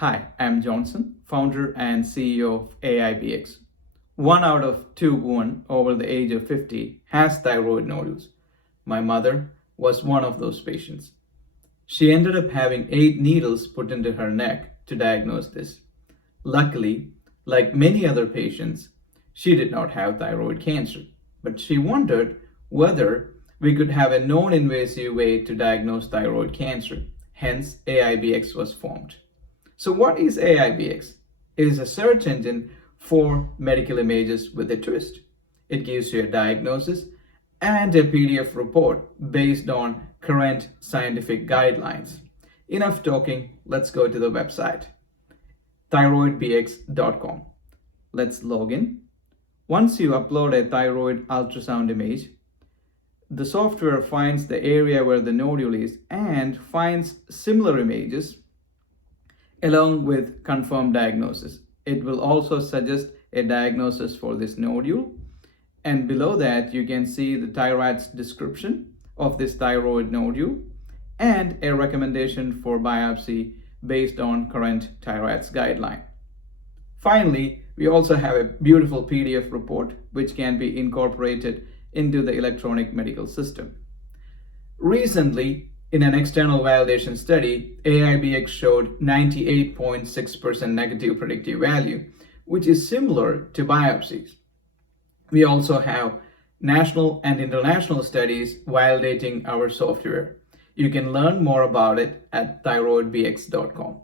Hi, I'm Johnson, founder and CEO of AIBx. 1 out of 2 women over the age of 50 has thyroid nodules. My mother was one of those patients. She ended up having 8 needles put into her neck to diagnose this. Luckily, like many other patients, she did not have thyroid cancer, but she wondered whether we could have a non-invasive way to diagnose thyroid cancer. Hence, AIBx was formed. So what is AIBx? It is a search engine for medical images with a twist. It gives you a diagnosis and a PDF report based on current scientific guidelines. Enough talking, let's go to the website, TI-RADS.com. Let's log in. Once you upload a thyroid ultrasound image, the software finds the area where the nodule is and finds similar images along with confirmed diagnosis. It will also suggest a diagnosis for this nodule. And below that, you can see the TI-RADS description of this thyroid nodule and a recommendation for biopsy based on current TI-RADS guideline. Finally, we also have a beautiful PDF report which can be incorporated into the electronic medical system. Recently, in an external validation study, AIBx showed 98.6% negative predictive value, which is similar to biopsies. We also have national and international studies validating our software. You can learn more about it at TI-RADS.com.